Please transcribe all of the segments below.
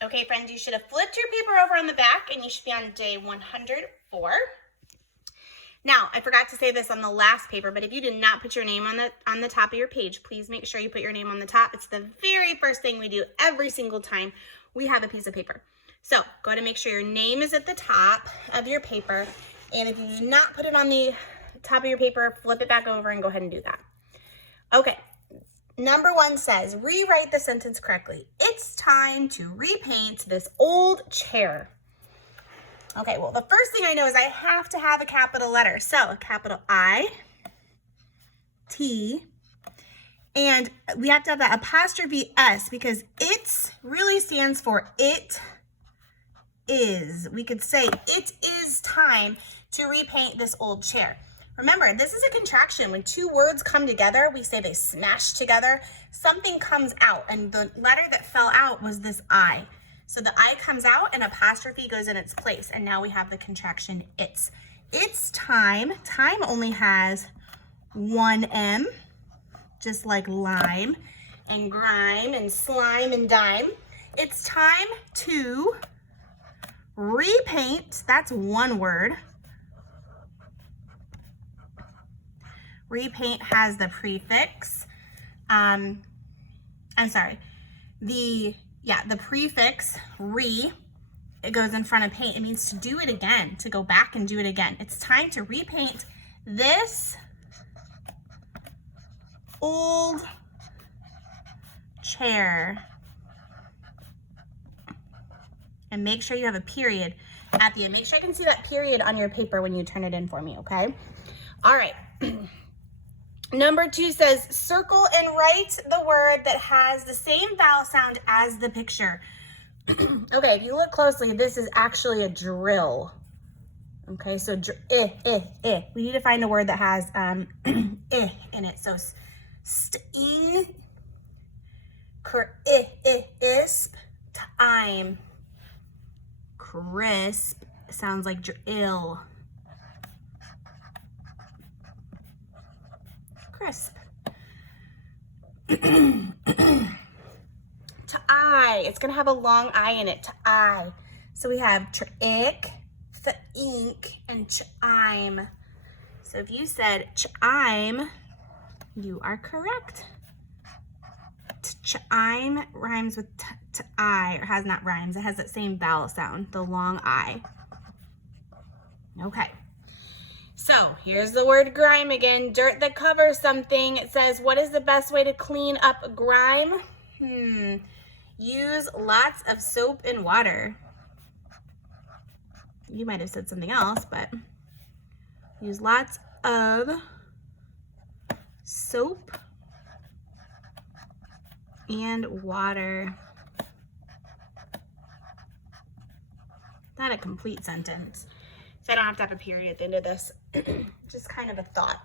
Okay, friends, you should have flipped your paper over on the back and you should be on day 104. Now, I forgot to say this on the last paper, but if you did not put your name on the top of your page, please make sure you put your name on the top. It's the very first thing we do every single time we have a piece of paper. So go ahead and make sure your name is at the top of your paper. And if you do not put it on the top of your paper, flip it back over and go ahead and do that. Okay. Number 1 says, rewrite the sentence correctly. It's time to repaint this old chair. Okay, well, the first thing I know is I have to have a capital letter. So a capital I, T, and we have to have that apostrophe S because it's really stands for it is. We could say it is time to repaint this old chair. Remember, this is a contraction. When two words come together, we say they smash together. Something comes out, and the letter that fell out was this I. So the I comes out and apostrophe goes in its place, and now we have the contraction it's. It's time. Time only has one M, just like lime and grime and slime and dime. It's time to repaint. That's one word. Repaint has the prefix. The prefix re, it goes in front of paint. It means to do it again, to go back and do it again. It's time to repaint this old chair. And make sure you have a period at the end. Make sure I can see that period on your paper when you turn it in for me, okay? All right. Number 2 says, circle and write the word that has the same vowel sound as the picture. Okay, if you look closely, this is actually a drill. Okay, so we need to find a word that has in it. So sting, crisp, time. Crisp sounds like drill. Crisp. To I, it's going to have a long I in it, to I. So we have ick, the ink, and chime. So if you said chime, you are correct. Chime rhymes with to I, or has not rhymes. It has that same vowel sound, the long I. Okay. So here's the word grime again. Dirt that covers something. It says, what is the best way to clean up grime? Use lots of soap and water. You might have said something else, but use lots of soap and water. Not a complete sentence. So I don't have to have a period at the end of this. Just kind of a thought.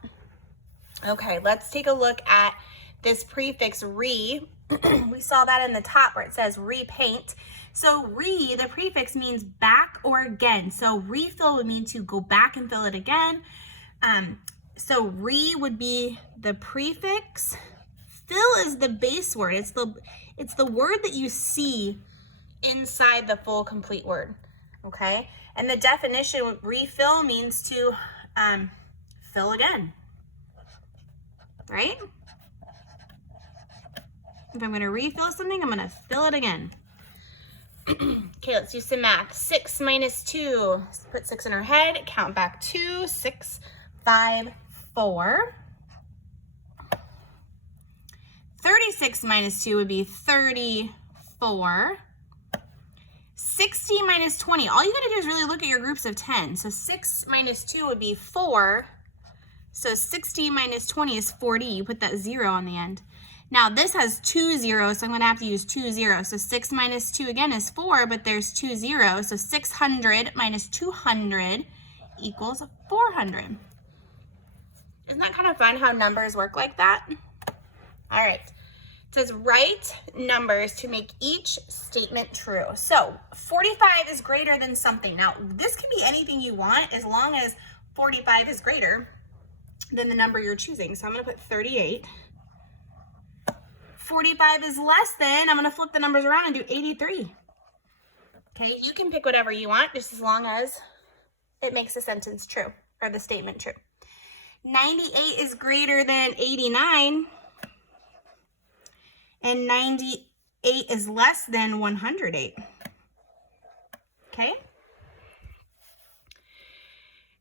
Okay, let's take a look at this prefix re. We saw that in the top where it says repaint. So re, the prefix means back or again. So refill would mean to go back and fill it again. So re would be the prefix. Fill is the base word. It's the word that you see inside the full complete word. Okay, and the definition, refill means to fill again, right? If I'm going to refill something, I'm going to fill it again. Okay, let's do some math. 6 minus 2. Let's put 6 in our head. Count back 2, 6, 5, 4. 36 minus 2 would be 34. 60 minus 20. All you got to do is really look at your groups of 10. So 6 minus 2 would be 4. So 60 minus 20 is 40. You put that 0 on the end. Now this has 2 zeros, so I'm going to have to use 2 zeros. So 6 minus 2 again is 4, but there's 2 zeros. So 600 minus 200 equals 400. Isn't that kind of fun how numbers work like that? All right. It says write numbers to make each statement true. So 45 is greater than something. Now this can be anything you want as long as 45 is greater than the number you're choosing. So I'm going to put 38. 45 is less than, I'm going to flip the numbers around and do 83. Okay, you can pick whatever you want, just as long as it makes the sentence true, or the statement true. 98 is greater than 89, and 98 is less than 108. Okay?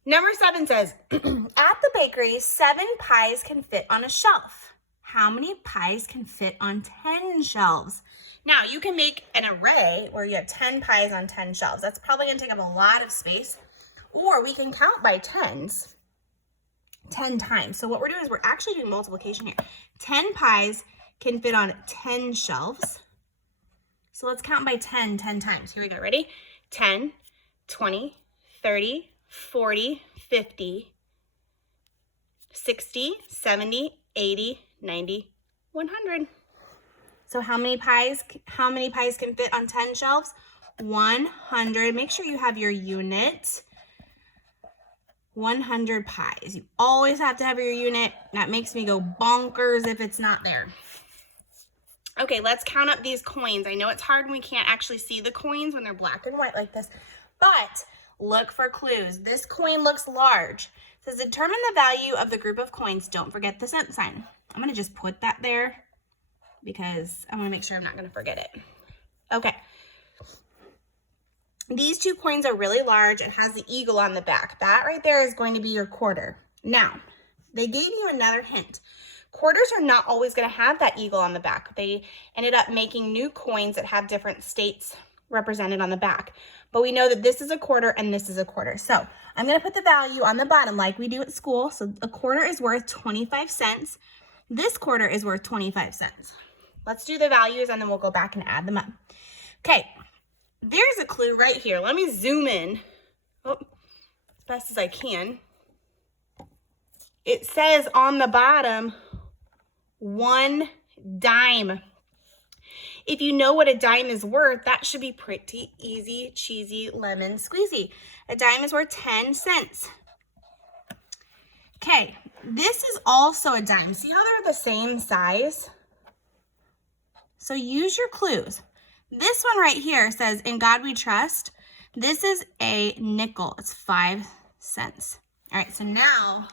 Number 7 says, at the bakery, 7 pies can fit on a shelf. How many pies can fit on 10 shelves? Now, you can make an array where you have 10 pies on 10 shelves. That's probably going to take up a lot of space. Or we can count by tens 10 times. So what we're doing is we're actually doing multiplication here. 10 pies can fit on 10 shelves. So let's count by 10 times. Here we go. Ready? 10, 20, 30, 40, 50, 60, 70, 80, 90, 100. So how many pies can fit on 10 shelves? 100. Make sure you have your unit. 100 pies. You always have to have your unit. That makes me go bonkers if it's not there. Okay, let's count up these coins. I know it's hard when we can't actually see the coins when they're black and white like this, but look for clues. This coin looks large. It says determine the value of the group of coins. Don't forget the cent sign. I'm going to just put that there because I want to make sure I'm not going to forget it. Okay. These 2 coins are really large. It has the eagle on the back. That right there is going to be your quarter. Now, they gave you another hint. Quarters are not always going to have that eagle on the back. They ended up making new coins that have different states represented on the back. But we know that this is a quarter and this is a quarter. So I'm going to put the value on the bottom like we do at school. So a quarter is worth 25 cents. This quarter is worth 25 cents. Let's do the values and then we'll go back and add them up. Okay, there's a clue right here. Let me zoom in as best as I can. It says on the bottom, 1 dime. If you know what a dime is worth, that should be pretty easy, cheesy, lemon squeezy. A dime is worth 10 cents. Okay, this is also a dime. See how they're the same size? So use your clues. This one right here says, in God we trust. This is a nickel. It's 5 cents. All right, so now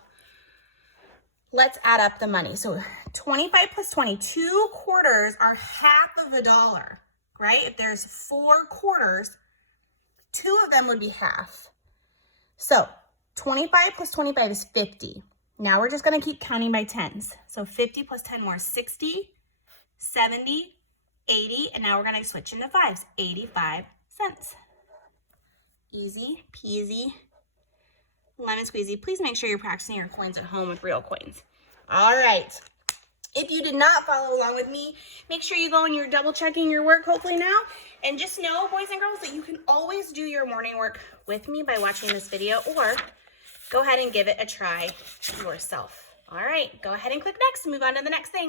let's add up the money. So 25 plus 20, 2 quarters are half of a dollar, right? If there's 4 quarters, 2 of them would be half. So 25 plus 25 is 50. Now we're just gonna keep counting by tens. So 50 plus 10 more, 60, 70, 80, and now we're gonna switch into fives, 85 cents. Easy peasy. Lemon squeezy. Please make sure you're practicing your coins at home with real coins. All right. If you did not follow along with me, make sure you go and you're double checking your work hopefully now. And just know, boys and girls, that you can always do your morning work with me by watching this video, or go ahead and give it a try yourself. All right, go ahead and click next and move on to the next thing.